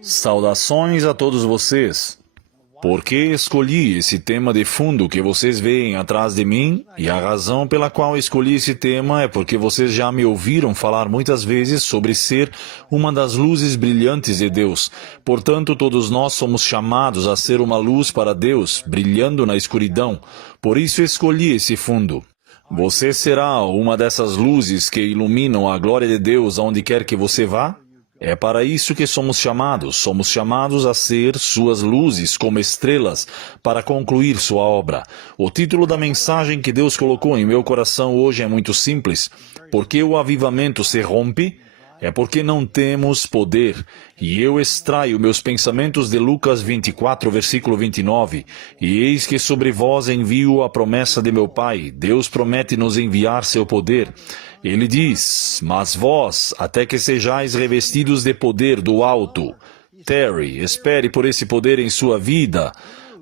Saudações a todos vocês. Por que escolhi esse tema de fundo que vocês veem atrás de mim? E a razão pela qual escolhi esse tema é porque vocês já me ouviram falar muitas vezes sobre ser uma das luzes brilhantes de Deus. Portanto, todos nós somos chamados a ser uma luz para Deus, brilhando na escuridão. Por isso escolhi esse fundo. Você será uma dessas luzes que iluminam a glória de Deus aonde quer que você vá? É para isso que somos chamados a ser suas luzes como estrelas para concluir sua obra. O título da mensagem que Deus colocou em meu coração hoje é muito simples. Por que o avivamento se rompe? É porque não temos poder. E eu extraio meus pensamentos de Lucas 24, versículo 29. E eis que sobre vós envio a promessa de meu Pai. Deus promete nos enviar seu poder. Ele diz, mas vós, até que sejais revestidos de poder do alto. Terry, espere por esse poder em sua vida,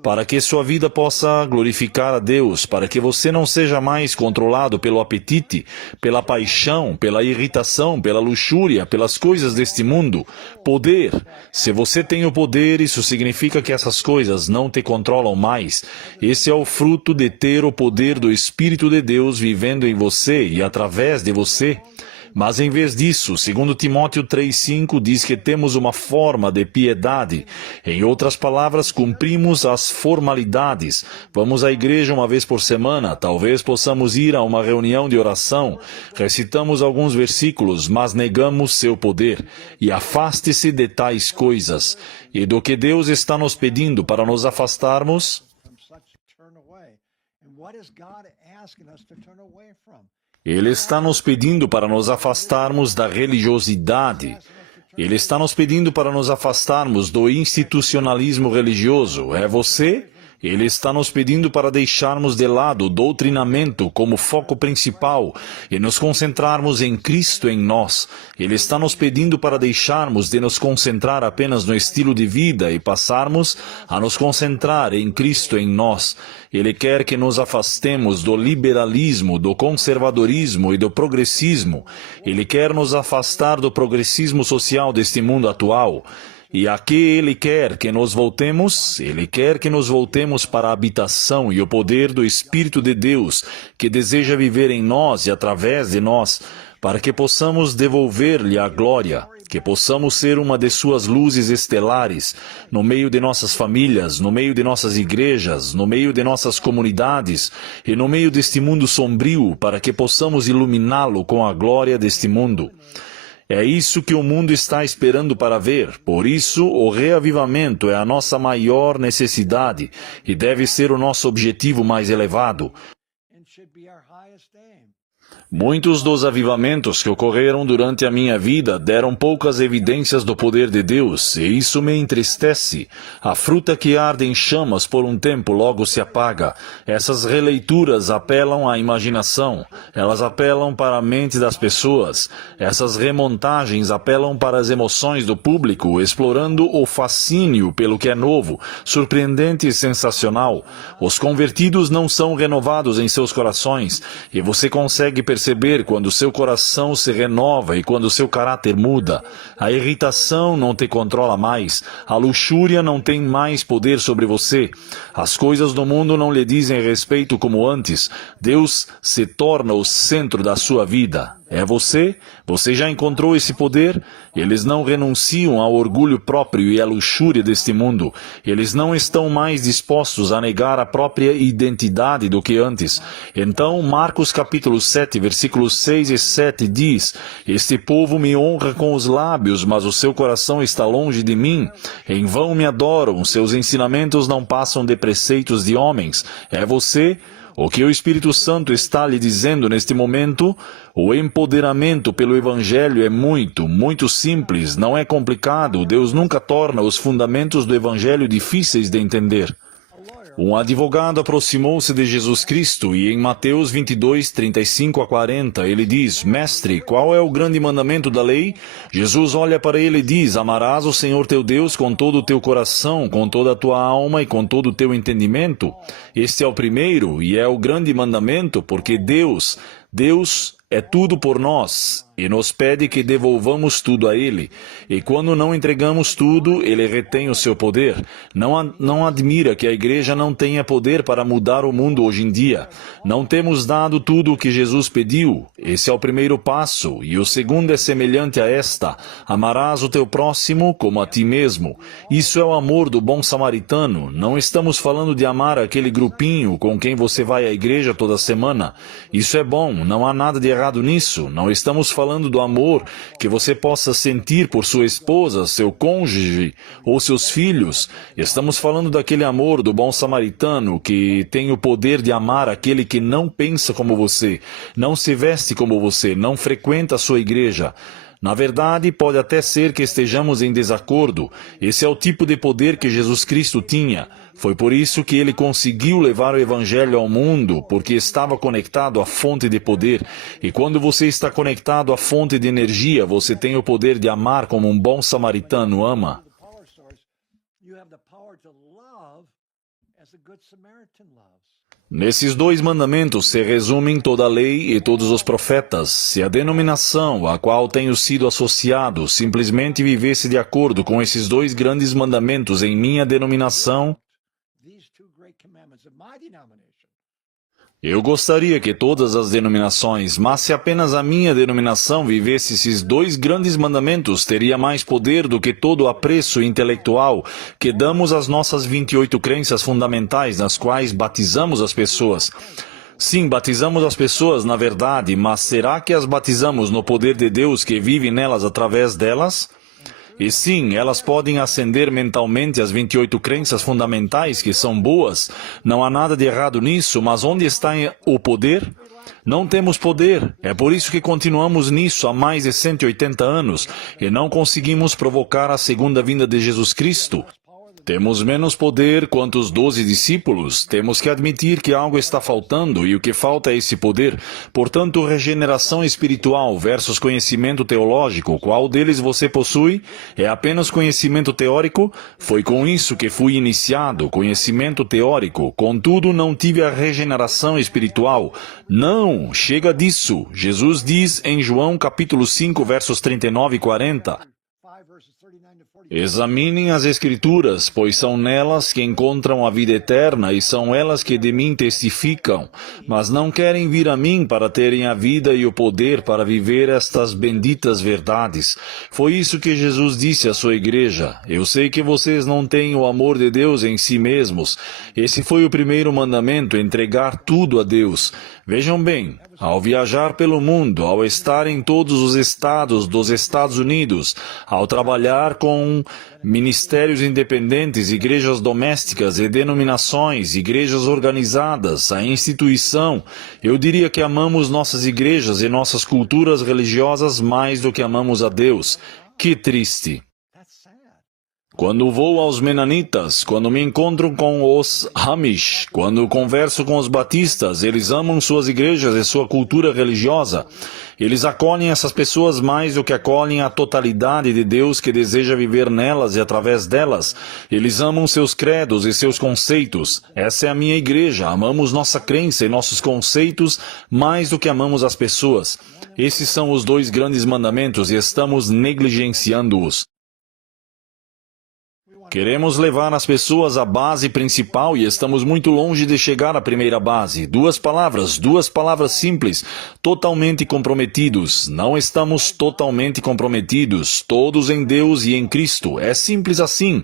para que sua vida possa glorificar a Deus, para que você não seja mais controlado pelo apetite, pela paixão, pela irritação, pela luxúria, pelas coisas deste mundo. Poder. Se você tem o poder, isso significa que essas coisas não te controlam mais. Esse é o fruto de ter o poder do Espírito de Deus vivendo em você e através de você. Mas em vez disso, segundo Timóteo 3,5 diz que temos uma forma de piedade. Em outras palavras, cumprimos as formalidades. Vamos à igreja uma vez por semana, talvez possamos ir a uma reunião de oração. Recitamos alguns versículos, mas negamos seu poder. E afaste-se de tais coisas. E do que Deus está nos pedindo para nos afastarmos? Ele está nos pedindo para nos afastarmos da religiosidade. Ele está nos pedindo para nos afastarmos do institucionalismo religioso. É você? Ele está nos pedindo para deixarmos de lado o doutrinamento como foco principal e nos concentrarmos em Cristo em nós. Ele está nos pedindo para deixarmos de nos concentrar apenas no estilo de vida e passarmos a nos concentrar em Cristo em nós. Ele quer que nos afastemos do liberalismo, do conservadorismo e do progressismo. Ele quer nos afastar do progressismo social deste mundo atual. E a que Ele quer que nos voltemos? Ele quer que nos voltemos para a habitação e o poder do Espírito de Deus, que deseja viver em nós e através de nós, para que possamos devolver-lhe a glória, que possamos ser uma de suas luzes estelares, no meio de nossas famílias, no meio de nossas igrejas, no meio de nossas comunidades e no meio deste mundo sombrio, para que possamos iluminá-lo com a glória deste mundo. É isso que o mundo está esperando para ver. Por isso, o reavivamento é a nossa maior necessidade e deve ser o nosso objetivo mais elevado. Muitos dos avivamentos que ocorreram durante a minha vida deram poucas evidências do poder de Deus, e isso me entristece. A fruta que arde em chamas por um tempo logo se apaga. Essas releituras apelam à imaginação, elas apelam para a mente das pessoas. Essas remontagens apelam para as emoções do público, explorando o fascínio pelo que é novo, surpreendente e sensacional. Os convertidos não são renovados em seus corações, e você consegue perceber quando seu coração se renova e quando seu caráter muda. A irritação não te controla mais. A luxúria não tem mais poder sobre você. As coisas do mundo não lhe dizem respeito como antes. Deus se torna o centro da sua vida. É você? Você já encontrou esse poder? Eles não renunciam ao orgulho próprio e à luxúria deste mundo. Eles não estão mais dispostos a negar a própria identidade do que antes. Então, Marcos capítulo 7, versículos 6 e 7 diz: Este povo me honra com os lábios, mas o seu coração está longe de mim. Em vão me adoram, seus ensinamentos não passam de preceitos de homens. É você? O que o Espírito Santo está lhe dizendo neste momento? O empoderamento pelo Evangelho é muito simples, não é complicado. Deus nunca torna os fundamentos do Evangelho difíceis de entender. Um advogado aproximou-se de Jesus Cristo e em Mateus 22, 35 a 40, ele diz: Mestre, qual é o grande mandamento da lei? Jesus olha para ele e diz: Amarás o Senhor teu Deus com todo o teu coração, com toda a tua alma e com todo o teu entendimento. Este é o primeiro e é o grande mandamento, porque Deus é tudo por nós. e nos pede que devolvamos tudo a Ele. E quando não entregamos tudo, Ele retém o seu poder. Não admira que a igreja não tenha poder para mudar o mundo hoje em dia. Não temos dado tudo o que Jesus pediu. Esse é o primeiro passo. E o segundo é semelhante a esta: amarás o teu próximo como a ti mesmo. Isso é o amor do bom samaritano. Não estamos falando de amar aquele grupinho com quem você vai à igreja toda semana. Isso é bom, não há nada de errado nisso. Não estamos falando do amor que você possa sentir por sua esposa, seu cônjuge ou seus filhos. Estamos falando daquele amor do bom samaritano que tem o poder de amar aquele que não pensa como você, não se veste como você, não frequenta a sua igreja. Na verdade, pode até ser que estejamos em desacordo. Esse é o tipo de poder que Jesus Cristo tinha. Foi por isso que ele conseguiu levar o Evangelho ao mundo, porque estava conectado à fonte de poder. E quando você está conectado à fonte de energia, você tem o poder de amar como um bom samaritano ama. Nesses dois mandamentos se resumem toda a lei e todos os profetas. Se a denominação a qual tenho sido associado simplesmente vivesse de acordo com esses dois grandes mandamentos em minha denominação, eu gostaria que todas as denominações, mas se apenas a minha denominação vivesse esses dois grandes mandamentos, teria mais poder do que todo o apreço intelectual que damos às nossas 28 crenças fundamentais, nas quais batizamos as pessoas. Sim, batizamos as pessoas, na verdade, mas será que as batizamos no poder de Deus que vive nelas através delas? E sim, elas podem ascender mentalmente as 28 crenças fundamentais que são boas. Não há nada de errado nisso, mas onde está o poder? Não temos poder. É por isso que continuamos nisso há mais de 180 anos e não conseguimos provocar a segunda vinda de Jesus Cristo. Temos menos poder quanto os 12 discípulos. Temos que admitir que algo está faltando e o que falta é esse poder. Portanto, regeneração espiritual versus conhecimento teológico. Qual deles você possui? É apenas conhecimento teórico? Foi com isso que fui iniciado, conhecimento teórico. Contudo, não tive a regeneração espiritual. Não, chega disso. Jesus diz em João capítulo 5, versos 39 e 40. Examinem as Escrituras, pois são nelas que encontram a vida eterna e são elas que de mim testificam. Mas não querem vir a mim para terem a vida e o poder para viver estas benditas verdades. Foi isso que Jesus disse à sua igreja. Eu sei que vocês não têm o amor de Deus em si mesmos. Esse foi o primeiro mandamento, entregar tudo a Deus. Vejam bem, ao viajar pelo mundo, ao estar em todos os estados dos Estados Unidos, ao trabalhar com ministérios independentes, igrejas domésticas e denominações, igrejas organizadas, a instituição, eu diria que amamos nossas igrejas e nossas culturas religiosas mais do que amamos a Deus. Que triste! Quando vou aos Menanitas, quando me encontro com os Amish, quando converso com os Batistas, eles amam suas igrejas e sua cultura religiosa. Eles acolhem essas pessoas mais do que acolhem a totalidade de Deus que deseja viver nelas e através delas. Eles amam seus credos e seus conceitos. Essa é a minha igreja. Amamos nossa crença e nossos conceitos mais do que amamos as pessoas. Esses são os dois grandes mandamentos e estamos negligenciando-os. Queremos levar as pessoas à base principal e estamos muito longe de chegar à primeira base. Duas palavras simples, totalmente comprometidos. Não estamos totalmente comprometidos, todos em Deus e em Cristo. É simples assim.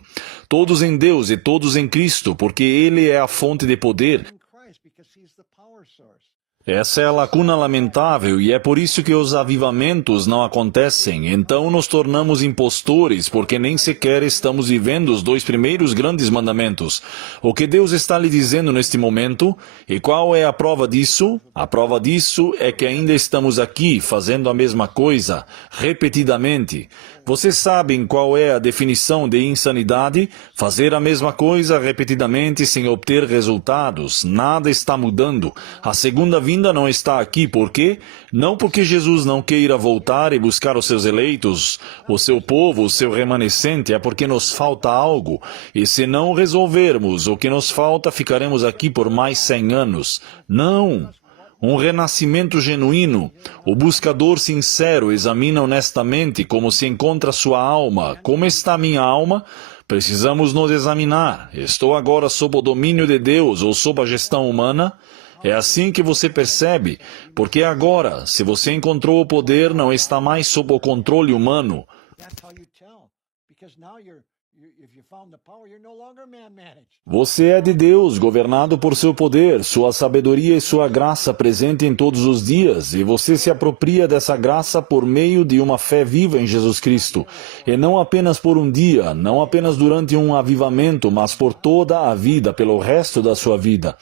Todos em Deus e todos em Cristo, porque Ele é a fonte de poder. Essa é a lacuna lamentável e é por isso que os avivamentos não acontecem. Então nos tornamos impostores porque nem sequer estamos vivendo os dois primeiros grandes mandamentos. O que Deus está lhe dizendo neste momento? E qual é a prova disso? A prova disso é que ainda estamos aqui fazendo a mesma coisa, repetidamente. Vocês sabem qual é a definição de insanidade? Fazer a mesma coisa repetidamente sem obter resultados. Nada está mudando. A segunda vinda não está aqui. Por quê? Não porque Jesus não queira voltar e buscar os seus eleitos, o seu povo, o seu remanescente, é porque nos falta algo. E se não resolvermos o que nos falta, ficaremos aqui por mais 100 anos. Não! Um renascimento genuíno. O buscador sincero examina honestamente como se encontra sua alma. Como está minha alma? Precisamos nos examinar. Estou agora sob o domínio de Deus ou sob a gestão humana? É assim que você percebe, porque agora, se você encontrou o poder, não está mais sob o controle humano. Você é de Deus, governado por seu poder, sua sabedoria e sua graça presente em todos os dias, e você se apropria dessa graça por meio de uma fé viva em Jesus Cristo, e não apenas por um dia, não apenas durante um avivamento, mas por toda a vida, pelo resto da sua vida.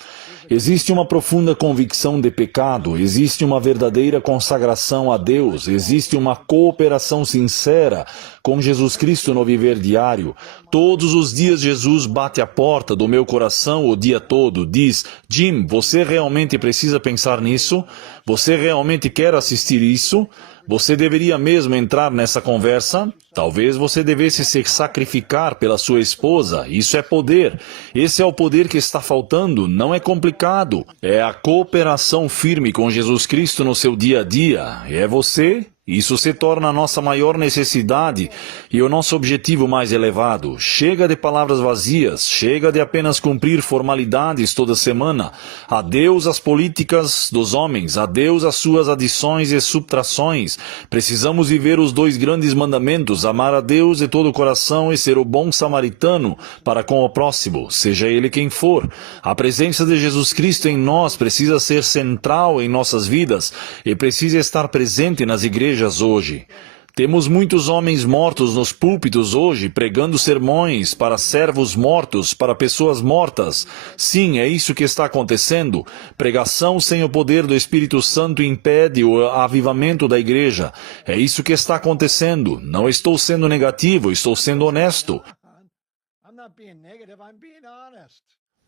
Existe uma profunda convicção de pecado, existe uma verdadeira consagração a Deus, existe uma cooperação sincera com Jesus Cristo no viver diário. Todos os dias Jesus bate a porta do meu coração o dia todo, diz: Jim, você realmente precisa pensar nisso? Você realmente quer assistir isso? Você deveria mesmo entrar nessa conversa? Talvez você devesse se sacrificar pela sua esposa. Isso é poder. Esse é o poder que está faltando. Não é complicado. É a cooperação firme com Jesus Cristo no seu dia a dia. É você? Isso se torna a nossa maior necessidade e o nosso objetivo mais elevado. Chega de palavras vazias, chega de apenas cumprir formalidades toda semana. Adeus às políticas dos homens, adeus às suas adições e subtrações. Precisamos viver os dois grandes mandamentos, amar a Deus de todo o coração e ser o bom samaritano para com o próximo, seja ele quem for. A presença de Jesus Cristo em nós precisa ser central em nossas vidas e precisa estar presente nas igrejas hoje. Temos muitos homens mortos nos púlpitos hoje, pregando sermões para servos mortos, para pessoas mortas. Sim, é isso que está acontecendo. Pregação sem o poder do Espírito Santo impede o avivamento da igreja. É isso que está acontecendo. Não estou sendo negativo, estou sendo honesto.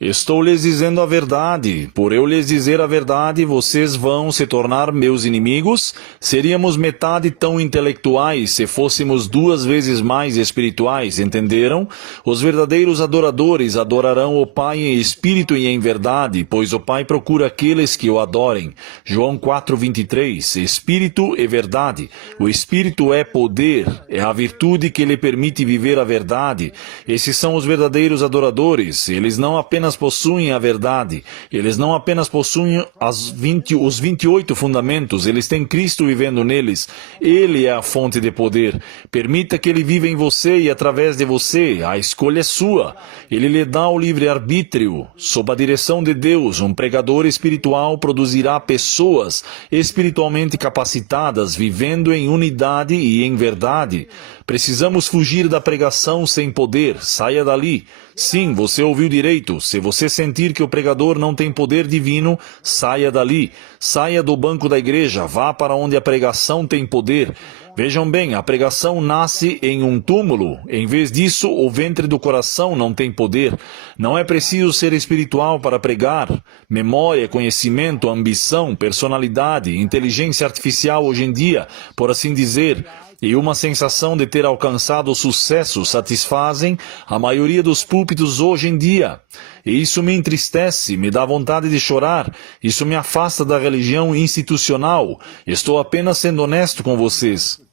Estou lhes dizendo a verdade. Por eu lhes dizer a verdade, vocês vão se tornar meus inimigos? Seríamos metade tão intelectuais se fôssemos 2 vezes mais espirituais, entenderam? Os verdadeiros adoradores adorarão o Pai em espírito e em verdade, pois o Pai procura aqueles que o adorem. João 4:23. Espírito e verdade. O Espírito é poder, é a virtude que lhe permite viver a verdade. Esses são os verdadeiros adoradores. Eles não apenas possuem a verdade, eles não apenas possuem os 28 fundamentos, eles têm Cristo vivendo neles. Ele é a fonte de poder. Permita que Ele viva em você e através de você. A escolha é sua. Ele lhe dá o livre-arbítrio. Sob a direção de Deus, um pregador espiritual produzirá pessoas espiritualmente capacitadas, vivendo em unidade e em verdade. Precisamos fugir da pregação sem poder. Saia dali. Sim, você ouviu direito. Se você sentir que o pregador não tem poder divino, saia dali. Saia do banco da igreja. Vá para onde a pregação tem poder. Vejam bem, a pregação nasce em um túmulo. Em vez disso, o ventre do coração não tem poder. Não é preciso ser espiritual para pregar. Memória, conhecimento, ambição, personalidade, inteligência artificial hoje em dia, por assim dizer, e uma sensação de ter alcançado sucesso satisfazem a maioria dos púlpitos hoje em dia. E isso me entristece, me dá vontade de chorar. Isso me afasta da religião institucional. Estou apenas sendo honesto com vocês.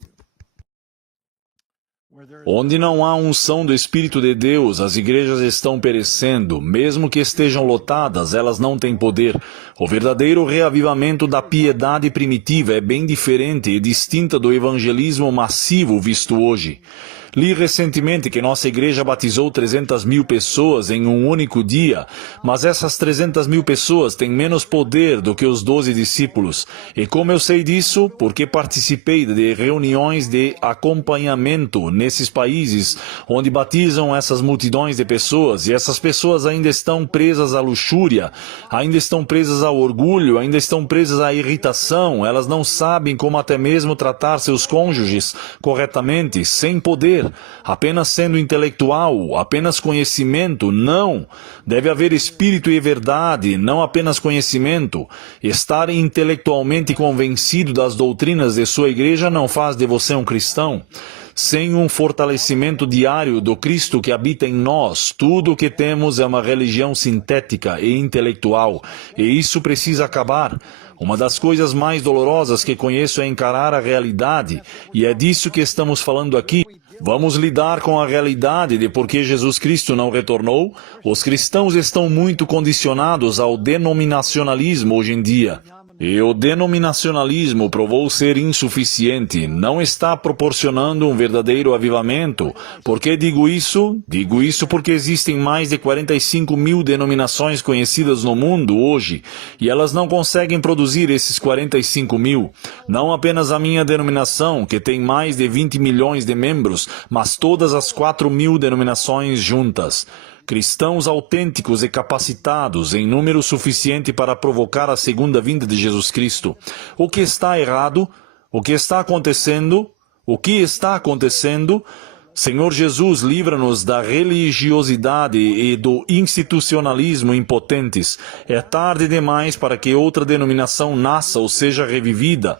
Onde não há unção do Espírito de Deus, as igrejas estão perecendo. Mesmo que estejam lotadas, elas não têm poder. O verdadeiro reavivamento da piedade primitiva é bem diferente e distinta do evangelismo massivo visto hoje. Li recentemente que nossa igreja batizou 300.000 pessoas em um único dia, mas essas 300.000 pessoas têm menos poder do que os 12 discípulos. E como eu sei disso? Porque participei de reuniões de acompanhamento nesses países onde batizam essas multidões de pessoas, e essas pessoas ainda estão presas à luxúria, ainda estão presas ao orgulho, ainda estão presas à irritação, elas não sabem como até mesmo tratar seus cônjuges corretamente, sem poder. Apenas sendo intelectual, apenas conhecimento, não. Deve haver espírito e verdade, não apenas conhecimento. Estar intelectualmente convencido das doutrinas de sua igreja não faz de você um cristão. Sem um fortalecimento diário do Cristo que habita em nós, tudo o que temos é uma religião sintética e intelectual, e isso precisa acabar. Uma das coisas mais dolorosas que conheço é encarar a realidade, e é disso que estamos falando aqui. Vamos lidar com a realidade de por que Jesus Cristo não retornou? Os cristãos estão muito condicionados ao denominacionalismo hoje em dia. E o denominacionalismo provou ser insuficiente, não está proporcionando um verdadeiro avivamento. Por que digo isso? Digo isso porque existem mais de 45 mil denominações conhecidas no mundo hoje, e elas não conseguem produzir esses 45 mil. Não apenas a minha denominação, que tem mais de 20 milhões de membros, mas todas as 4 mil denominações juntas. Cristãos autênticos e capacitados em número suficiente para provocar a segunda vinda de Jesus Cristo. O que está errado? O que está acontecendo? O que está acontecendo? Senhor Jesus, livra-nos da religiosidade e do institucionalismo impotentes. É tarde demais para que outra denominação nasça ou seja revivida.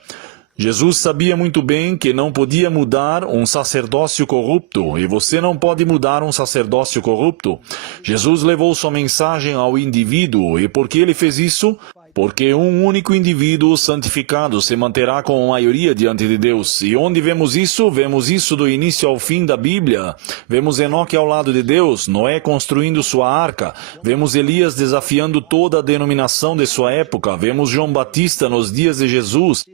Jesus sabia muito bem que não podia mudar um sacerdócio corrupto, e você não pode mudar um sacerdócio corrupto. Jesus levou sua mensagem ao indivíduo, e por que ele fez isso? Porque um único indivíduo santificado se manterá com a maioria diante de Deus. E onde vemos isso? Vemos isso do início ao fim da Bíblia. Vemos Enoque ao lado de Deus, Noé construindo sua arca. Vemos Elias desafiando toda a denominação de sua época. Vemos João Batista nos dias de Jesus.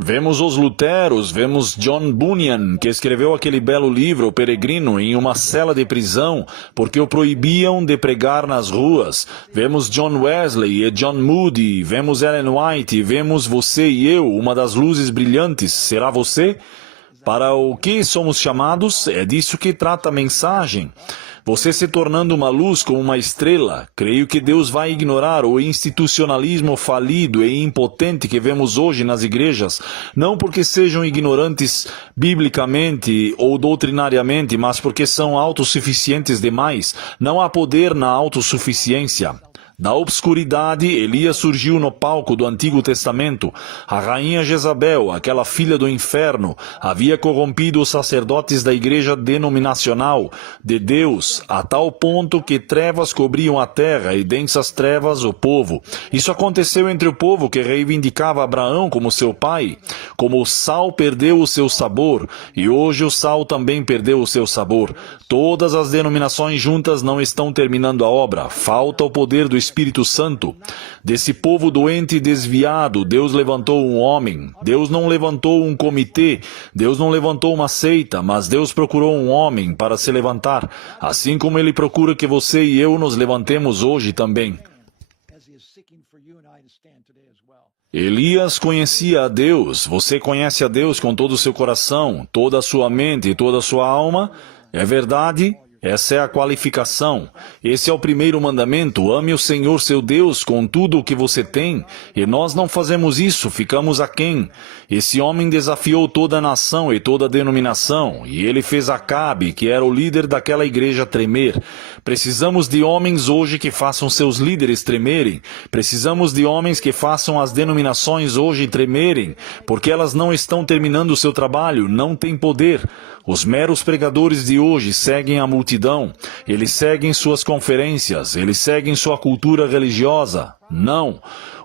Vemos os Luteros, vemos John Bunyan, que escreveu aquele belo livro, O Peregrino, em uma cela de prisão, porque o proibiam de pregar nas ruas. Vemos John Wesley e John Moody, vemos Ellen White, vemos você e eu, uma das luzes brilhantes. Será você? Para o que somos chamados? É disso que trata a mensagem. Você se tornando uma luz como uma estrela. Creio que Deus vai ignorar o institucionalismo falido e impotente que vemos hoje nas igrejas, não porque sejam ignorantes biblicamente ou doutrinariamente, mas porque são autossuficientes demais. Não há poder na autossuficiência. Da obscuridade, Elias surgiu no palco do Antigo Testamento. A rainha Jezabel, aquela filha do inferno, havia corrompido os sacerdotes da igreja denominacional de Deus, a tal ponto que trevas cobriam a terra e densas trevas o povo. Isso aconteceu entre o povo que reivindicava Abraão como seu pai. Como o sal perdeu o seu sabor, e hoje o sal também perdeu o seu sabor. Todas as denominações juntas não estão terminando a obra. Falta o poder do Espírito Santo. Desse povo doente e desviado, Deus levantou um homem. Deus não levantou um comitê. Deus não levantou uma seita, mas Deus procurou um homem para se levantar, assim como Ele procura que você e eu nos levantemos hoje também. Elias conhecia a Deus. Você conhece a Deus com todo o seu coração, toda a sua mente e toda a sua alma? É verdade? Essa é a qualificação. Esse é o primeiro mandamento. Ame o Senhor seu Deus com tudo o que você tem. E nós não fazemos isso, ficamos aquém. Esse homem desafiou toda a nação e toda a denominação. E ele fez Acabe, que era o líder daquela igreja, tremer. Precisamos de homens hoje que façam seus líderes tremerem. Precisamos de homens que façam as denominações hoje tremerem. Porque elas não estão terminando o seu trabalho, não têm poder. Os meros pregadores de hoje seguem a multidão. Eles seguem suas conferências. Eles seguem sua cultura religiosa. Não.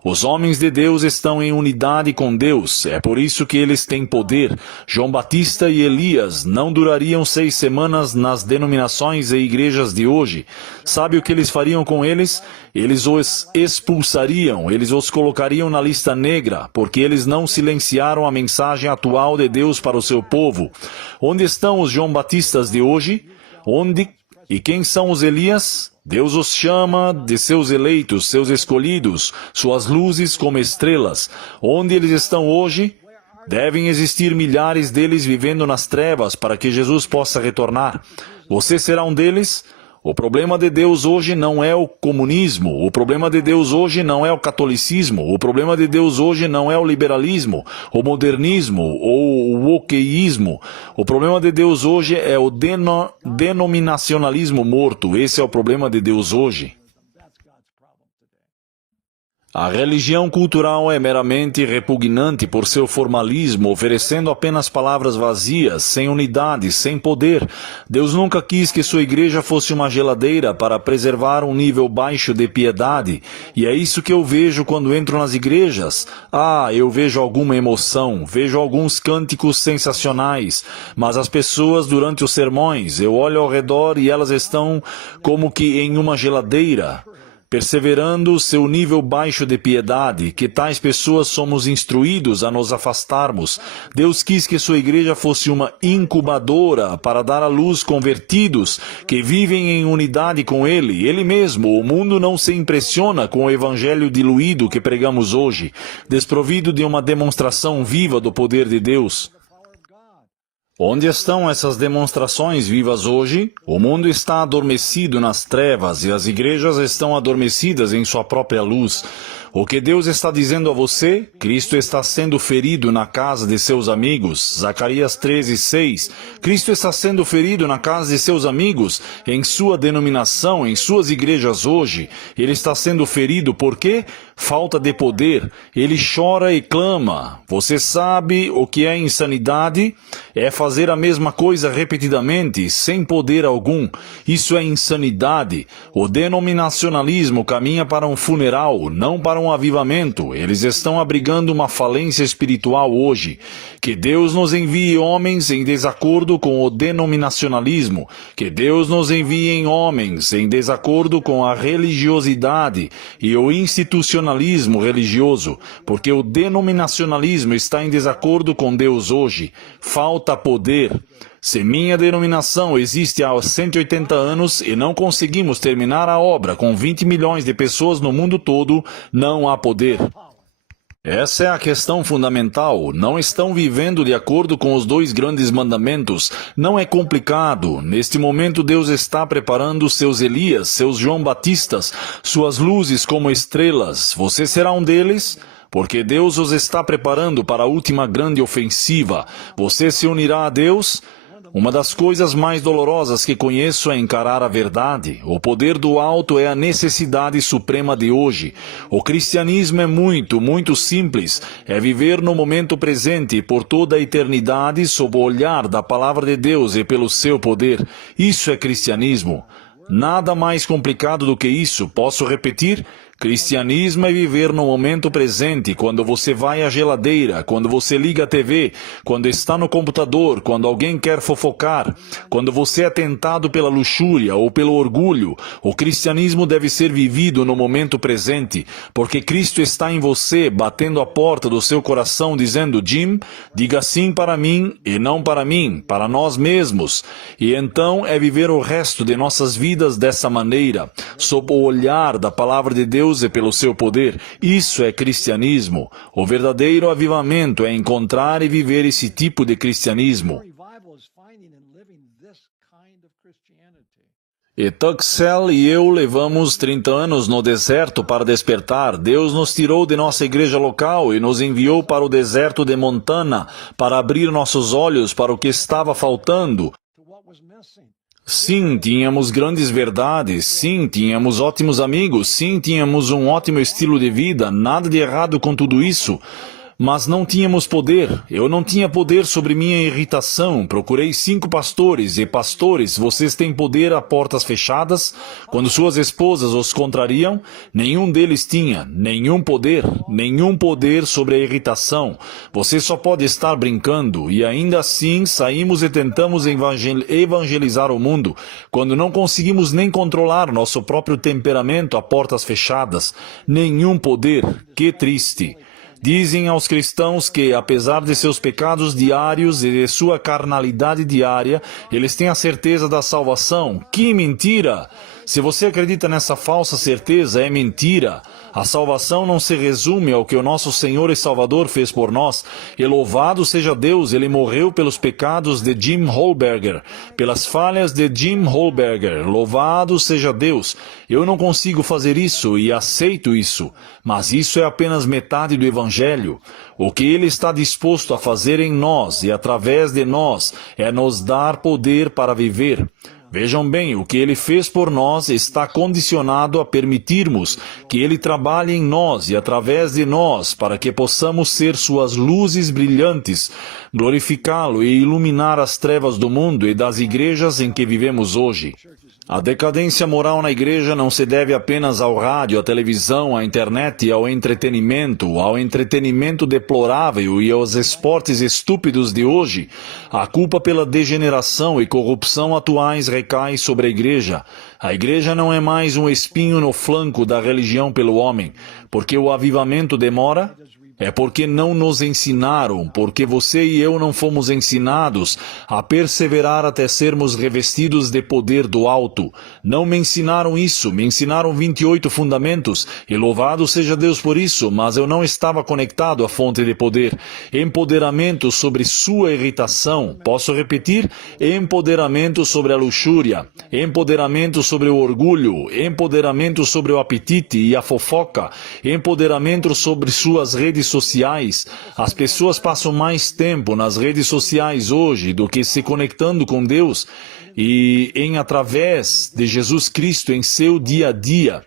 Os homens de Deus estão em unidade com Deus. É por isso que eles têm poder. João Batista e Elias não durariam 6 semanas nas denominações e igrejas de hoje. Sabe o que eles fariam com eles? Eles os expulsariam, eles os colocariam na lista negra, porque eles não silenciaram a mensagem atual de Deus para o seu povo. Onde estão os João Batistas de hoje? Onde? E quem são os Elias? Deus os chama de seus eleitos, seus escolhidos, suas luzes como estrelas. Onde eles estão hoje? Devem existir milhares deles vivendo nas trevas para que Jesus possa retornar. Você será um deles? O problema de Deus hoje não é o comunismo, o problema de Deus hoje não é o catolicismo, o problema de Deus hoje não é o liberalismo, o modernismo ou o wokeísmo. O problema de Deus hoje é o denominacionalismo morto. Esse é o problema de Deus hoje. A religião cultural é meramente repugnante por seu formalismo, oferecendo apenas palavras vazias, sem unidade, sem poder. Deus nunca quis que sua igreja fosse uma geladeira para preservar um nível baixo de piedade. E é isso que eu vejo quando entro nas igrejas. Eu vejo alguma emoção, vejo alguns cânticos sensacionais, mas as pessoas durante os sermões, eu olho ao redor e elas estão como que em uma geladeira, perseverando seu nível baixo de piedade, que tais pessoas somos instruídos a nos afastarmos. Deus quis que sua igreja fosse uma incubadora para dar à luz convertidos que vivem em unidade com Ele mesmo. O mundo não se impressiona com o evangelho diluído que pregamos hoje, desprovido de uma demonstração viva do poder de Deus. Onde estão essas demonstrações vivas hoje? O mundo está adormecido nas trevas e as igrejas estão adormecidas em sua própria luz. O que Deus está dizendo a você? Cristo está sendo ferido na casa de seus amigos. Zacarias 13:6. Cristo está sendo ferido na casa de seus amigos, em sua denominação, em suas igrejas hoje. Ele está sendo ferido por quê? Falta de poder. Ele chora e clama. Você sabe o que é insanidade? É fazer a mesma coisa repetidamente, sem poder algum. Isso é insanidade. O denominacionalismo caminha para um funeral, não para um avivamento. Eles estão abrigando uma falência espiritual hoje. Que Deus nos envie homens em desacordo com o denominacionalismo. Que Deus nos envie homens em desacordo com a religiosidade e o institucionalismo religioso, porque o denominacionalismo está em desacordo com Deus hoje. Falta poder. Se minha denominação existe há 180 anos e não conseguimos terminar a obra com 20 milhões de pessoas no mundo todo, não há poder. Essa é a questão fundamental. Não estão vivendo de acordo com os 2 grandes mandamentos. Não é complicado. Neste momento Deus está preparando seus Elias, seus João Batistas, suas luzes como estrelas. Você será um deles? Porque Deus os está preparando para a última grande ofensiva. Você se unirá a Deus? Uma das coisas mais dolorosas que conheço é encarar a verdade. O poder do alto é a necessidade suprema de hoje. O cristianismo é muito simples. É viver no momento presente por toda a eternidade sob o olhar da palavra de Deus e pelo seu poder. Isso é cristianismo. Nada mais complicado do que isso. Posso repetir? Cristianismo é viver no momento presente, quando você vai à geladeira, quando você liga a TV, quando está no computador, quando alguém quer fofocar, quando você é tentado pela luxúria ou pelo orgulho. O cristianismo deve ser vivido no momento presente, porque Cristo está em você, batendo a porta do seu coração, dizendo: Jim, diga sim para mim e não para mim, para nós mesmos. E então é viver o resto de nossas vidas dessa maneira, sob o olhar da palavra de Deus e pelo seu poder. Isso é cristianismo. O verdadeiro avivamento é encontrar e viver esse tipo de cristianismo. E Tuxell e eu levamos 30 anos no deserto para despertar. Deus nos tirou de nossa igreja local e nos enviou para o deserto de Montana para abrir nossos olhos para o que estava faltando. Sim, tínhamos grandes verdades, sim, tínhamos ótimos amigos, sim, tínhamos um ótimo estilo de vida, nada de errado com tudo isso. Mas não tínhamos poder. Eu não tinha poder sobre minha irritação. Procurei 5 pastores. E pastores, vocês têm poder a portas fechadas? Quando suas esposas os contrariam? Nenhum deles tinha. Nenhum poder sobre a irritação. Você só pode estar brincando. E ainda assim saímos e tentamos evangelizar o mundo, quando não conseguimos nem controlar nosso próprio temperamento a portas fechadas. Nenhum poder. Que triste. Dizem aos cristãos que, apesar de seus pecados diários e de sua carnalidade diária, eles têm a certeza da salvação. Que mentira! Se você acredita nessa falsa certeza, é mentira. A salvação não se resume ao que o nosso Senhor e Salvador fez por nós. E louvado seja Deus, Ele morreu pelos pecados de Jim Holberger, pelas falhas de Jim Holberger. Louvado seja Deus. Eu não consigo fazer isso e aceito isso, mas isso é apenas metade do Evangelho. O que Ele está disposto a fazer em nós e através de nós é nos dar poder para viver. Vejam bem, o que Ele fez por nós está condicionado a permitirmos que Ele trabalhe em nós e através de nós para que possamos ser suas luzes brilhantes, glorificá-lo e iluminar as trevas do mundo e das igrejas em que vivemos hoje. A decadência moral na igreja não se deve apenas ao rádio, à televisão, à internet e ao entretenimento deplorável e aos esportes estúpidos de hoje. A culpa pela degeneração e corrupção atuais recai sobre a igreja. A igreja não é mais um espinho no flanco da religião pelo homem, porque o avivamento demora. É porque não nos ensinaram, porque você e eu não fomos ensinados a perseverar até sermos revestidos de poder do alto. Não me ensinaram isso, me ensinaram 28 fundamentos, e louvado seja Deus por isso, mas eu não estava conectado à fonte de poder. Empoderamento sobre sua irritação. Posso repetir? Empoderamento sobre a luxúria, empoderamento sobre o orgulho, empoderamento sobre o apetite e a fofoca, empoderamento sobre suas redes sociais. As pessoas passam mais tempo nas redes sociais hoje do que se conectando com Deus e através de Jesus Cristo em seu dia a dia.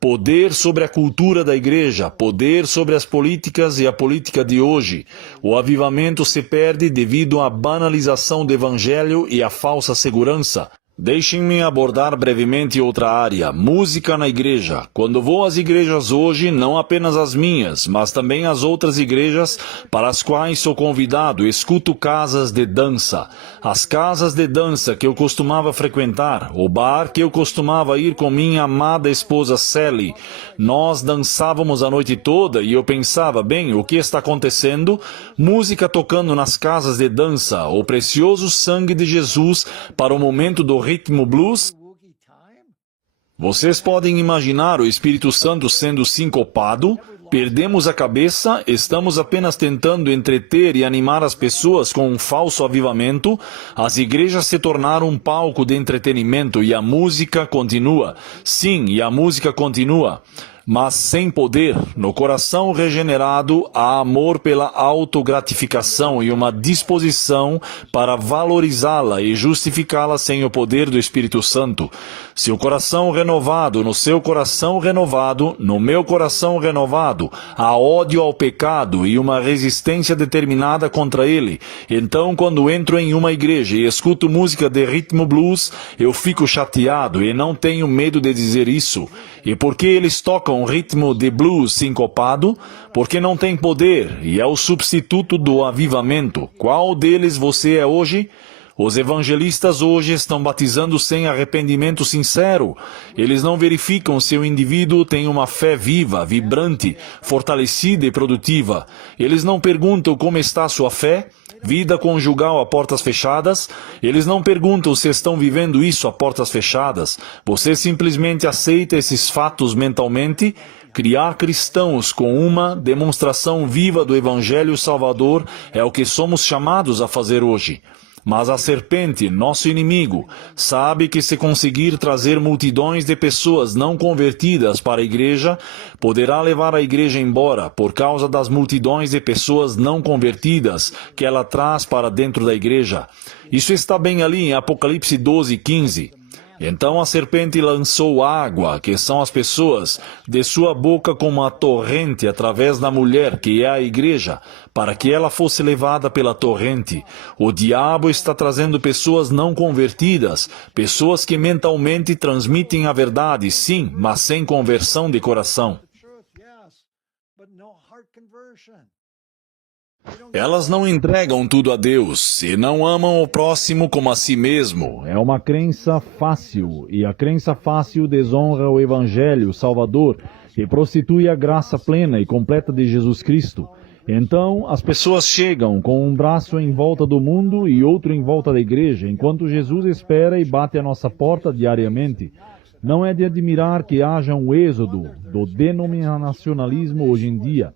Poder sobre a cultura da igreja, poder sobre as políticas e a política de hoje. O avivamento se perde devido à banalização do evangelho e à falsa segurança. Deixem-me abordar brevemente outra área, música na igreja. Quando vou às igrejas hoje, não apenas as minhas, mas também as outras igrejas para as quais sou convidado, escuto casas de dança. As casas de dança que eu costumava frequentar, o bar que eu costumava ir com minha amada esposa Sally. Nós dançávamos a noite toda e eu pensava, bem, o que está acontecendo? Música tocando nas casas de dança, o precioso sangue de Jesus para o momento do ritmo blues. Vocês podem imaginar o Espírito Santo sendo sincopado? Perdemos a cabeça, estamos apenas tentando entreter e animar as pessoas com um falso avivamento. As igrejas se tornaram um palco de entretenimento e a música continua. Sim, e a música continua. Mas sem poder, no coração regenerado, há amor pela autogratificação e uma disposição para valorizá-la e justificá-la sem o poder do Espírito Santo. Se o coração renovado, no seu coração renovado, no meu coração renovado, há ódio ao pecado e uma resistência determinada contra ele, então quando entro em uma igreja e escuto música de ritmo blues, eu fico chateado e não tenho medo de dizer isso. E por que eles tocam ritmo de blues sincopado? Porque não tem poder e é o substituto do avivamento. Qual deles você é hoje? Os evangelistas hoje estão batizando sem arrependimento sincero. Eles não verificam se o indivíduo tem uma fé viva, vibrante, fortalecida e produtiva. Eles não perguntam como está a sua fé, vida conjugal a portas fechadas. Eles não perguntam se estão vivendo isso a portas fechadas. Você simplesmente aceita esses fatos mentalmente. Criar cristãos com uma demonstração viva do Evangelho Salvador é o que somos chamados a fazer hoje. Mas a serpente, nosso inimigo, sabe que se conseguir trazer multidões de pessoas não convertidas para a igreja, poderá levar a igreja embora por causa das multidões de pessoas não convertidas que ela traz para dentro da igreja. Isso está bem ali em Apocalipse 12:15. Então a serpente lançou água, que são as pessoas, de sua boca como uma torrente através da mulher, que é a igreja, para que ela fosse levada pela torrente. O diabo está trazendo pessoas não convertidas, pessoas que mentalmente transmitem a verdade, sim, mas sem conversão de coração. Elas não entregam tudo a Deus e não amam o próximo como a si mesmo. É uma crença fácil, e a crença fácil desonra o Evangelho Salvador e prostitui a graça plena e completa de Jesus Cristo. Então, as pessoas chegam com um braço em volta do mundo e outro em volta da igreja, enquanto Jesus espera e bate à nossa porta diariamente. Não é de admirar que haja um êxodo do denominacionalismo hoje em dia.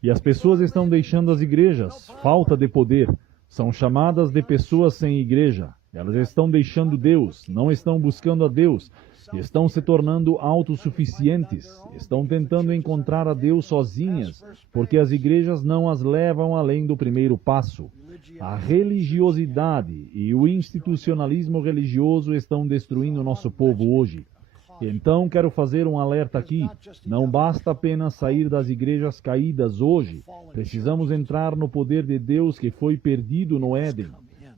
E as pessoas estão deixando as igrejas, falta de poder. São chamadas de pessoas sem igreja. Elas estão deixando Deus, não estão buscando a Deus, estão se tornando autossuficientes, estão tentando encontrar a Deus sozinhas, porque as igrejas não as levam além do primeiro passo. A religiosidade e o institucionalismo religioso estão destruindo nosso povo hoje. Então, quero fazer um alerta aqui. Não basta apenas sair das igrejas caídas hoje. Precisamos entrar no poder de Deus que foi perdido no Éden.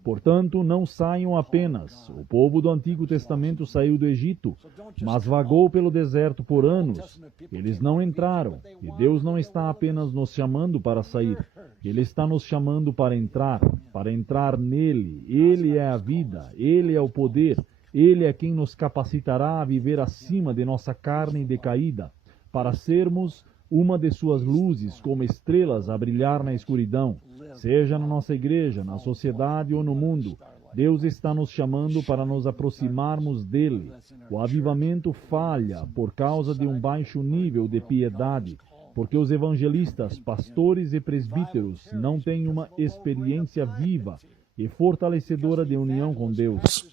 Portanto, não saiam apenas. O povo do Antigo Testamento saiu do Egito, mas vagou pelo deserto por anos. Eles não entraram. E Deus não está apenas nos chamando para sair. Ele está nos chamando para entrar nele. Ele é a vida, Ele é o poder. Ele é quem nos capacitará a viver acima de nossa carne decaída, para sermos uma de suas luzes como estrelas a brilhar na escuridão, seja na nossa igreja, na sociedade ou no mundo. Deus está nos chamando para nos aproximarmos dele. O avivamento falha por causa de um baixo nível de piedade, porque os evangelistas, pastores e presbíteros não têm uma experiência viva e fortalecedora de união com Deus.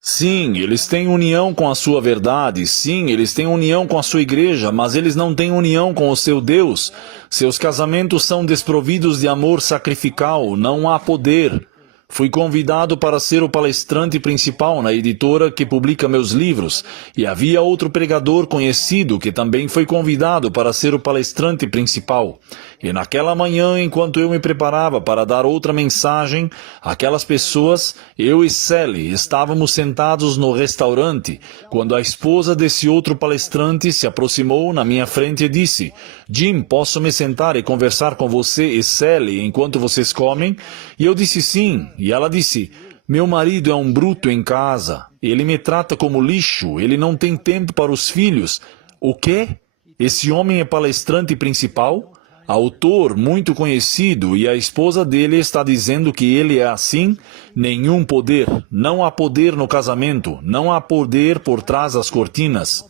Sim, eles têm união com a sua verdade, sim, eles têm união com a sua igreja, mas eles não têm união com o seu Deus. Seus casamentos são desprovidos de amor sacrificial, não há poder. Fui convidado para ser o palestrante principal na editora que publica meus livros, e havia outro pregador conhecido que também foi convidado para ser o palestrante principal. E naquela manhã, enquanto eu me preparava para dar outra mensagem, aquelas pessoas, eu e Sally, estávamos sentados no restaurante, quando a esposa desse outro palestrante se aproximou na minha frente e disse: "Jim, posso me sentar e conversar com você e Sally enquanto vocês comem?" E eu disse sim, e ela disse: "Meu marido é um bruto em casa, ele me trata como lixo, ele não tem tempo para os filhos." O quê? Esse homem é palestrante principal? Autor muito conhecido, e a esposa dele está dizendo que ele é assim? Nenhum poder. Não há poder no casamento. Não há poder por trás das cortinas.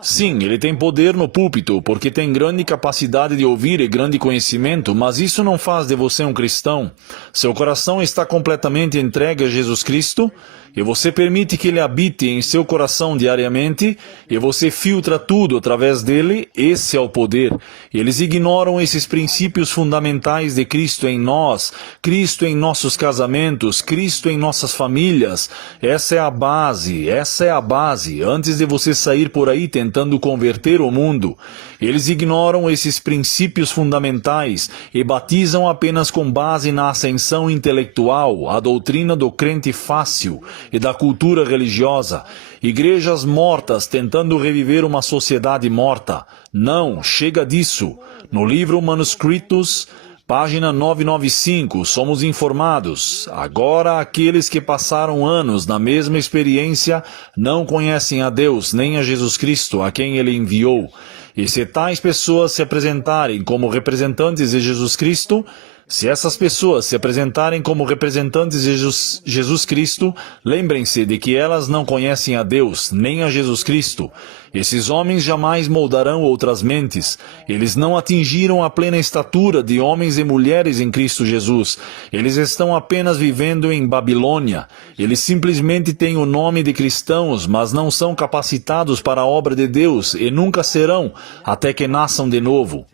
Sim, ele tem poder no púlpito, porque tem grande capacidade de ouvir e grande conhecimento, mas isso não faz de você um cristão. Seu coração está completamente entregue a Jesus Cristo, e você permite que Ele habite em seu coração diariamente, e você filtra tudo através dele. Esse é o poder. Eles ignoram esses princípios fundamentais de Cristo em nós, Cristo em nossos casamentos, Cristo em nossas famílias. Essa é a base, antes de você sair por aí tentando converter o mundo. Eles ignoram esses princípios fundamentais e batizam apenas com base na ascensão intelectual, a doutrina do crente fácil e da cultura religiosa. Igrejas mortas tentando reviver uma sociedade morta. Não, chega disso. No livro Manuscritos, página 995, somos informados: agora aqueles que passaram anos na mesma experiência não conhecem a Deus nem a Jesus Cristo, a quem Ele enviou. E se tais pessoas se apresentarem como representantes de Jesus Cristo, se essas pessoas se apresentarem como representantes de Jesus Cristo, lembrem-se de que elas não conhecem a Deus, nem a Jesus Cristo. Esses homens jamais moldarão outras mentes. Eles não atingiram a plena estatura de homens e mulheres em Cristo Jesus. Eles estão apenas vivendo em Babilônia. Eles simplesmente têm o nome de cristãos, mas não são capacitados para a obra de Deus e nunca serão, até que nasçam de novo.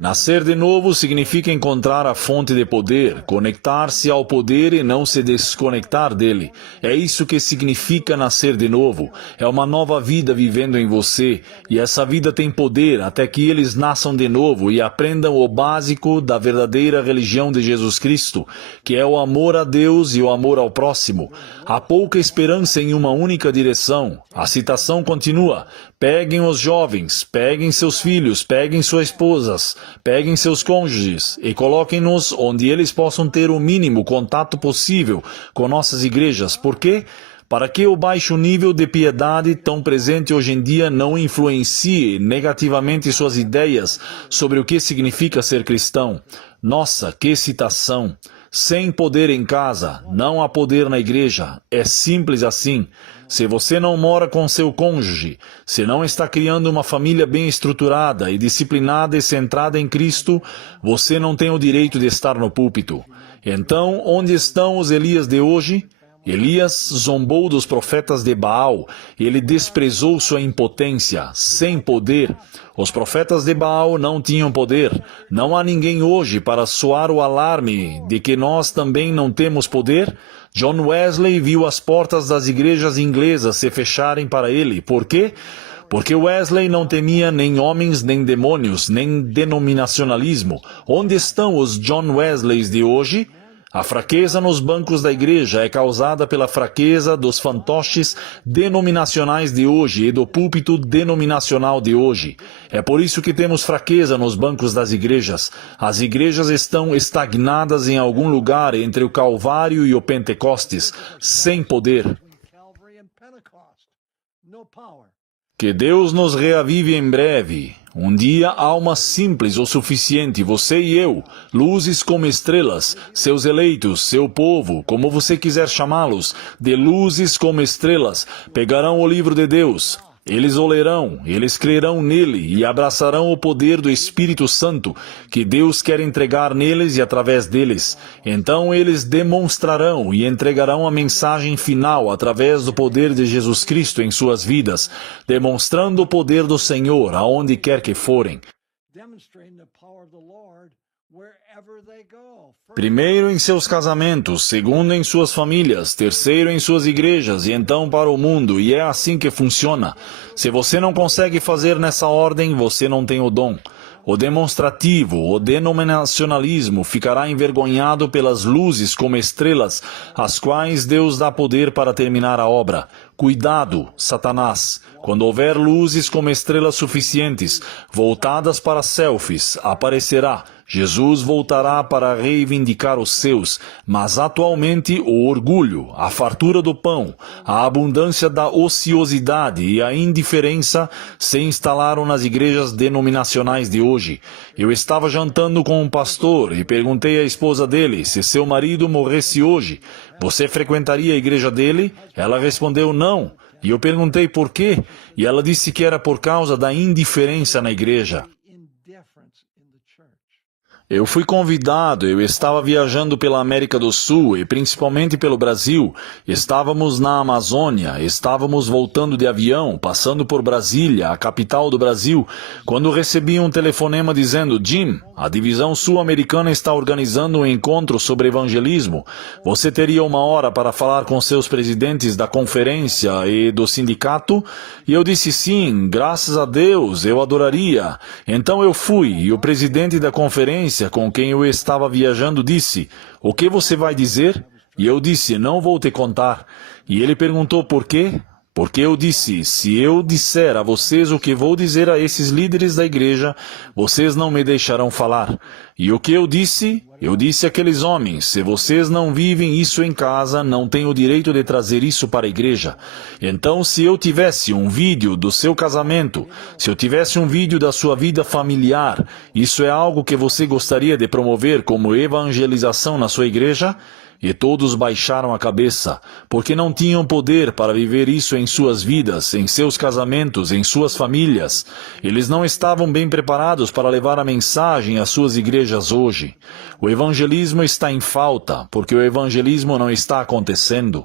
Nascer de novo significa encontrar a fonte de poder, conectar-se ao poder e não se desconectar dele. É isso que significa nascer de novo. É uma nova vida vivendo em você, e essa vida tem poder até que eles nasçam de novo e aprendam o básico da verdadeira religião de Jesus Cristo, que é o amor a Deus e o amor ao próximo. Há pouca esperança em uma única direção. A citação continua: peguem os jovens, peguem seus filhos, peguem suas esposas, peguem seus cônjuges e coloquem-nos onde eles possam ter o mínimo contato possível com nossas igrejas. Por quê? Para que o baixo nível de piedade tão presente hoje em dia não influencie negativamente suas ideias sobre o que significa ser cristão. Nossa, que citação! Sem poder em casa, não há poder na igreja. É simples assim. Se você não mora com seu cônjuge, se não está criando uma família bem estruturada e disciplinada e centrada em Cristo, você não tem o direito de estar no púlpito. Então, onde estão os Elias de hoje? Elias zombou dos profetas de Baal. Ele desprezou sua impotência, sem poder. Os profetas de Baal não tinham poder. Não há ninguém hoje para soar o alarme de que nós também não temos poder. John Wesley viu as portas das igrejas inglesas se fecharem para ele. Por quê? Porque Wesley não temia nem homens, nem demônios, nem denominacionalismo. Onde estão os John Wesleys de hoje? A fraqueza nos bancos da igreja é causada pela fraqueza dos fantoches denominacionais de hoje e do púlpito denominacional de hoje. É por isso que temos fraqueza nos bancos das igrejas. As igrejas estão estagnadas em algum lugar entre o Calvário e o Pentecostes, sem poder. Que Deus nos reavive em breve. Um dia, alma simples o suficiente, você e eu, luzes como estrelas, seus eleitos, seu povo, como você quiser chamá-los, de luzes como estrelas, pegarão o livro de Deus. Eles o lerão, eles crerão nele e abraçarão o poder do Espírito Santo que Deus quer entregar neles e através deles. Então eles demonstrarão e entregarão a mensagem final através do poder de Jesus Cristo em suas vidas, demonstrando o poder do Senhor aonde quer que forem. Primeiro em seus casamentos, segundo em suas famílias, terceiro em suas igrejas e então para o mundo, e é assim que funciona. Se você não consegue fazer nessa ordem, você não tem o dom. O demonstrativo, o denominacionalismo ficará envergonhado pelas luzes como estrelas, às quais Deus dá poder para terminar a obra. Cuidado, Satanás! Quando houver luzes como estrelas suficientes, voltadas para selfies, aparecerá. Jesus voltará para reivindicar os seus, mas atualmente o orgulho, a fartura do pão, a abundância da ociosidade e a indiferença se instalaram nas igrejas denominacionais de hoje. Eu estava jantando com um pastor e perguntei à esposa dele se seu marido morresse hoje. Você frequentaria a igreja dele? Ela respondeu não. E eu perguntei por quê, e ela disse que era por causa da indiferença na igreja. Eu fui convidado, eu estava viajando pela América do Sul e principalmente pelo Brasil. Estávamos na Amazônia, estávamos voltando de avião, passando por Brasília, a capital do Brasil, quando recebi um telefonema dizendo: Jim, a divisão sul-americana está organizando um encontro sobre evangelismo. Você teria 1 hora para falar com seus presidentes da conferência e do sindicato? E eu disse sim, graças a Deus, eu adoraria. Então eu fui, e o presidente da conferência com quem eu estava viajando disse: o que você vai dizer? E eu disse: não vou te contar. E ele perguntou por quê? Porque eu disse: se eu disser a vocês o que vou dizer a esses líderes da igreja, vocês não me deixarão falar. E o que eu disse? Eu disse àqueles homens: se vocês não vivem isso em casa, não têm o direito de trazer isso para a igreja. Então, se eu tivesse um vídeo do seu casamento, se eu tivesse um vídeo da sua vida familiar, isso é algo que você gostaria de promover como evangelização na sua igreja? E todos baixaram a cabeça, porque não tinham poder para viver isso em suas vidas, em seus casamentos, em suas famílias. Eles não estavam bem preparados para levar a mensagem às suas igrejas hoje. O evangelismo está em falta, porque o evangelismo não está acontecendo.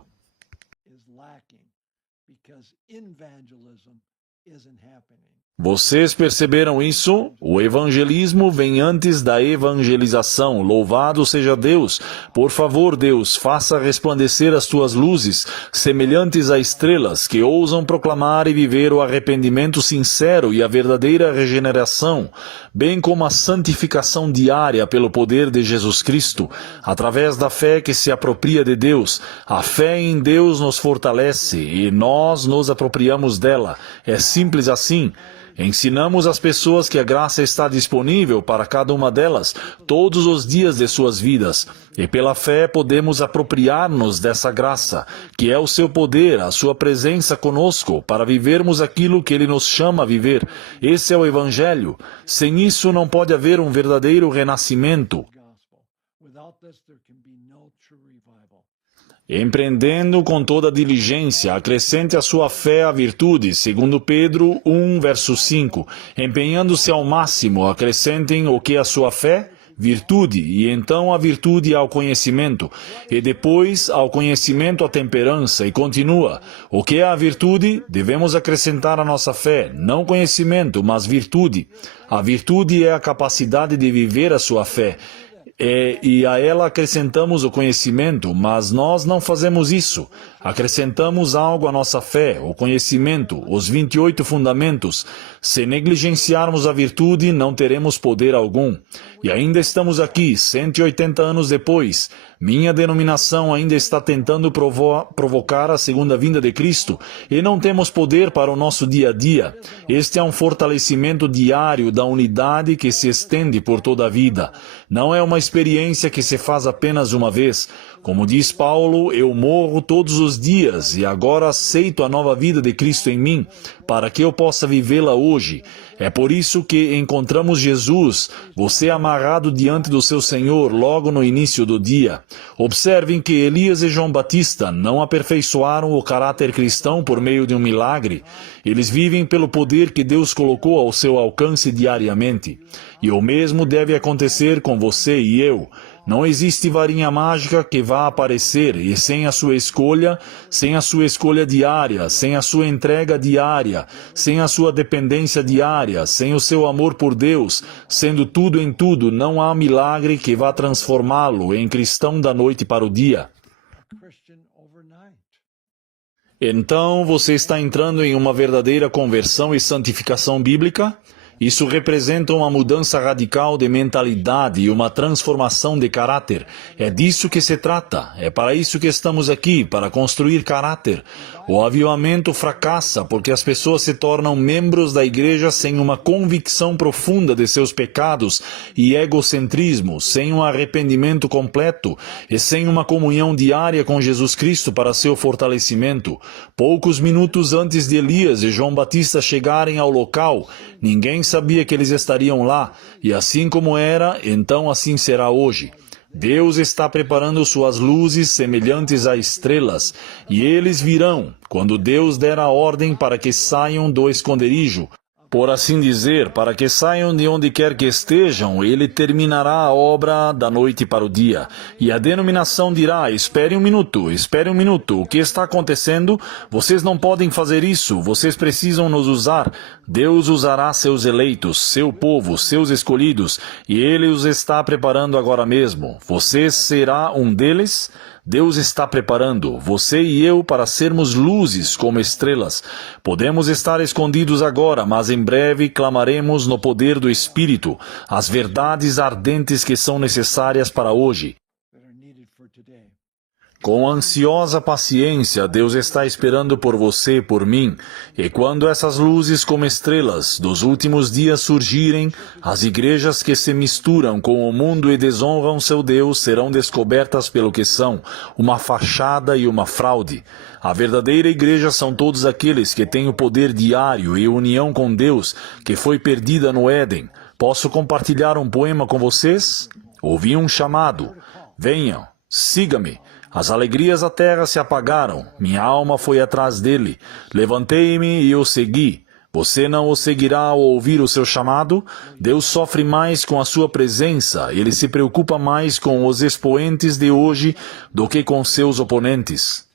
Vocês perceberam isso? O evangelismo vem antes da evangelização. Louvado seja Deus. Por favor, Deus, faça resplandecer as tuas luzes, semelhantes a estrelas, que ousam proclamar e viver o arrependimento sincero e a verdadeira regeneração, bem como a santificação diária pelo poder de Jesus Cristo, através da fé que se apropria de Deus. A fé em Deus nos fortalece e nós nos apropriamos dela. É simples assim. Ensinamos às pessoas que a graça está disponível para cada uma delas, todos os dias de suas vidas. E pela fé podemos apropriar-nos dessa graça, que é o seu poder, a sua presença conosco, para vivermos aquilo que Ele nos chama a viver. Esse é o Evangelho. Sem isso não pode haver um verdadeiro renascimento. Empreendendo com toda diligência, acrescente à sua fé a virtude, segundo Pedro 1, verso 5. Empenhando-se ao máximo, acrescentem o que a sua fé? Virtude, e então a virtude ao conhecimento, e depois ao conhecimento a temperança, e continua. O que é a virtude? Devemos acrescentar a nossa fé, não conhecimento, mas virtude. A virtude é a capacidade de viver a sua fé. E a ela acrescentamos o conhecimento, mas nós não fazemos isso. Acrescentamos algo à nossa fé, o conhecimento, os 28 fundamentos. Se negligenciarmos a virtude, não teremos poder algum. E ainda estamos aqui, 180 anos depois. Minha denominação ainda está tentando provocar a segunda vinda de Cristo, e não temos poder para o nosso dia a dia. Este é um fortalecimento diário da unidade que se estende por toda a vida. Não é uma experiência que se faz apenas uma vez. Como diz Paulo, eu morro todos os dias e agora aceito a nova vida de Cristo em mim, para que eu possa vivê-la hoje. É por isso que encontramos Jesus, você amarrado diante do seu Senhor logo no início do dia. Observem que Elias e João Batista não aperfeiçoaram o caráter cristão por meio de um milagre. Eles vivem pelo poder que Deus colocou ao seu alcance diariamente. E o mesmo deve acontecer com você e eu. Não existe varinha mágica que vá aparecer e sem a sua escolha diária, sem a sua entrega diária, sem a sua dependência diária, sem o seu amor por Deus, sendo tudo em tudo, não há milagre que vá transformá-lo em cristão da noite para o dia. Então, você está entrando em uma verdadeira conversão e santificação bíblica? Isso representa uma mudança radical de mentalidade e uma transformação de caráter. É disso que se trata. É para isso que estamos aqui, para construir caráter. O avivamento fracassa porque as pessoas se tornam membros da igreja sem uma convicção profunda de seus pecados e egocentrismo, sem um arrependimento completo e sem uma comunhão diária com Jesus Cristo para seu fortalecimento. Poucos minutos antes de Elias e João Batista chegarem ao local, ninguém sabia que eles estariam lá, e assim como era, então assim será hoje. Deus está preparando suas luzes semelhantes a estrelas, e eles virão, quando Deus der a ordem para que saiam do esconderijo. Por assim dizer, para que saiam de onde quer que estejam, ele terminará a obra da noite para o dia. E a denominação dirá, espere um minuto, o que está acontecendo? Vocês não podem fazer isso, vocês precisam nos usar. Deus usará seus eleitos, seu povo, seus escolhidos, e ele os está preparando agora mesmo. Você será um deles? Deus está preparando você e eu para sermos luzes como estrelas. Podemos estar escondidos agora, mas em breve clamaremos no poder do Espírito as verdades ardentes que são necessárias para hoje. Com ansiosa paciência, Deus está esperando por você e por mim. E quando essas luzes como estrelas dos últimos dias surgirem, as igrejas que se misturam com o mundo e desonram seu Deus serão descobertas pelo que são, uma fachada e uma fraude. A verdadeira igreja são todos aqueles que têm o poder diário e união com Deus, que foi perdida no Éden. Posso compartilhar um poema com vocês? Ouvi um chamado. Venham, siga-me. As alegrias da terra se apagaram, minha alma foi atrás dele. Levantei-me e o segui. Você não o seguirá ao ouvir o seu chamado? Deus sofre mais com a sua presença, ele se preocupa mais com os expoentes de hoje do que com seus oponentes.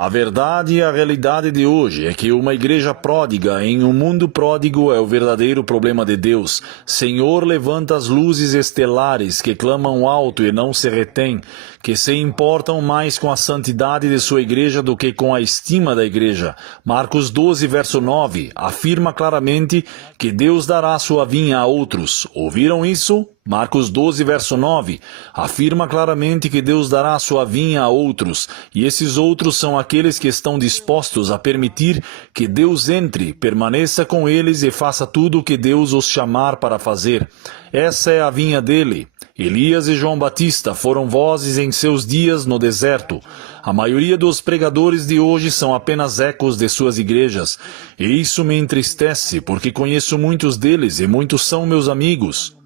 A verdade e a realidade de hoje é que uma igreja pródiga em um mundo pródigo é o verdadeiro problema de Deus. Senhor, levanta as luzes estelares que clamam alto e não se retêm, que se importam mais com a santidade de sua igreja do que com a estima da igreja. Marcos 12, verso 9, afirma claramente que Deus dará sua vinha a outros. Ouviram isso? Marcos 12, verso 9, afirma claramente que Deus dará sua vinha a outros, e esses outros são aqueles que estão dispostos a permitir que Deus entre, permaneça com eles e faça tudo o que Deus os chamar para fazer. Essa é a vinha dele. Elias e João Batista foram vozes em seus dias no deserto. A maioria dos pregadores de hoje são apenas ecos de suas igrejas, e isso me entristece, porque conheço muitos deles e muitos são meus amigos.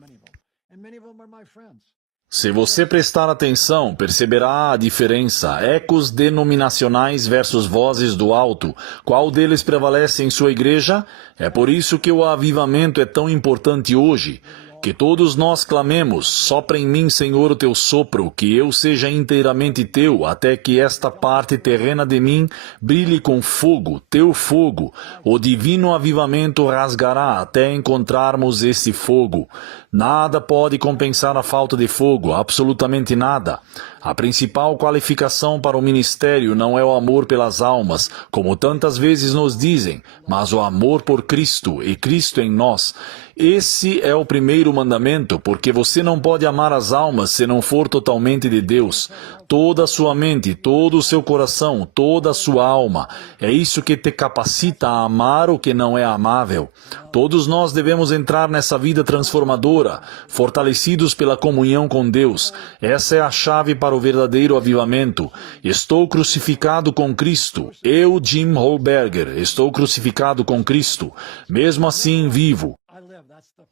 Se você prestar atenção, perceberá a diferença. Ecos denominacionais versus vozes do alto. Qual deles prevalece em sua igreja? É por isso que o avivamento é tão importante hoje. Que todos nós clamemos, sopra em mim, Senhor, o teu sopro, que eu seja inteiramente teu, até que esta parte terrena de mim brilhe com fogo, teu fogo. O divino avivamento rasgará até encontrarmos esse fogo. Nada pode compensar a falta de fogo, absolutamente nada. A principal qualificação para o ministério não é o amor pelas almas, como tantas vezes nos dizem, mas o amor por Cristo e Cristo em nós. Esse é o primeiro mandamento, porque você não pode amar as almas se não for totalmente de Deus. Toda a sua mente, todo o seu coração, toda a sua alma. É isso que te capacita a amar o que não é amável. Todos nós devemos entrar nessa vida transformadora, fortalecidos pela comunhão com Deus. Essa é a chave para o verdadeiro avivamento. Estou crucificado com Cristo. Eu, Jim Holberger, estou crucificado com Cristo. Mesmo assim, vivo.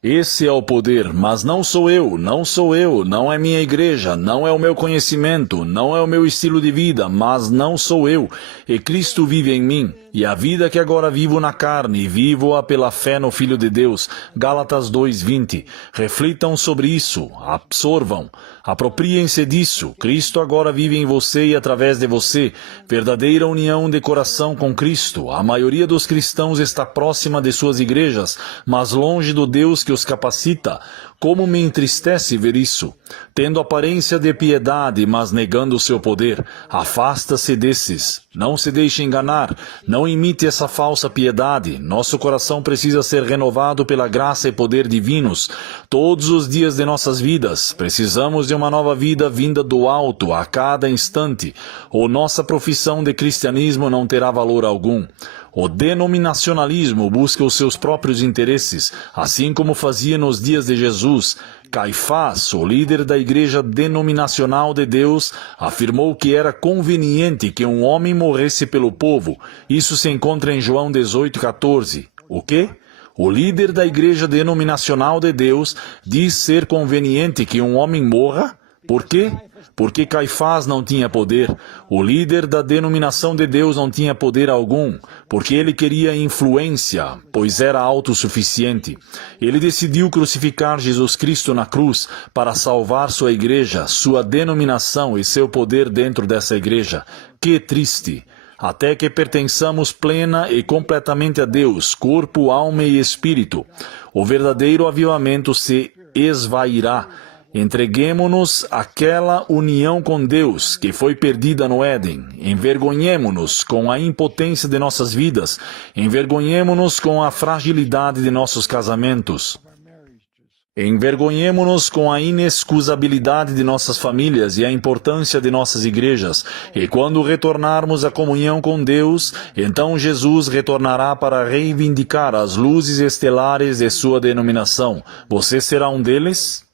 Esse é o poder, mas não sou eu, não é minha igreja, não é o meu conhecimento, não é o meu estilo de vida, mas não sou eu, e Cristo vive em mim, e a vida que agora vivo na carne, vivo-a pela fé no Filho de Deus. Gálatas 2:20. Reflitam sobre isso, absorvam, apropriem-se disso. Cristo agora vive em você e através de você. Verdadeira união de coração com Cristo. A maioria dos cristãos está próxima de suas igrejas, mas longe do Deus que os capacita. Como me entristece ver isso. Tendo aparência de piedade, mas negando o seu poder. Afasta-se desses. Não se deixe enganar. Não imite essa falsa piedade. Nosso coração precisa ser renovado pela graça e poder divinos. Todos os dias de nossas vidas, precisamos de uma nova vida vinda do alto a cada instante. Ou nossa profissão de cristianismo não terá valor algum. O denominacionalismo busca os seus próprios interesses, assim como fazia nos dias de Jesus. Caifás, o líder da igreja denominacional de Deus, afirmou que era conveniente que um homem morresse pelo povo. Isso se encontra em João 18:14. O quê? O líder da igreja denominacional de Deus diz ser conveniente que um homem morra? Por quê? Porque Caifás não tinha poder. O líder da denominação de Deus não tinha poder algum, porque ele queria influência, pois era autossuficiente. Ele decidiu crucificar Jesus Cristo na cruz para salvar sua igreja, sua denominação e seu poder dentro dessa igreja. Que triste! Até que pertençamos plena e completamente a Deus, corpo, alma e espírito. O verdadeiro avivamento se esvairá. Entreguemo-nos àquela união com Deus que foi perdida no Éden. Envergonhemo-nos com a impotência de nossas vidas. Envergonhemo-nos com a fragilidade de nossos casamentos. Envergonhemo-nos com a inexcusabilidade de nossas famílias e a importância de nossas igrejas. E quando retornarmos à comunhão com Deus, então Jesus retornará para reivindicar as luzes estelares de sua denominação. Você será um deles?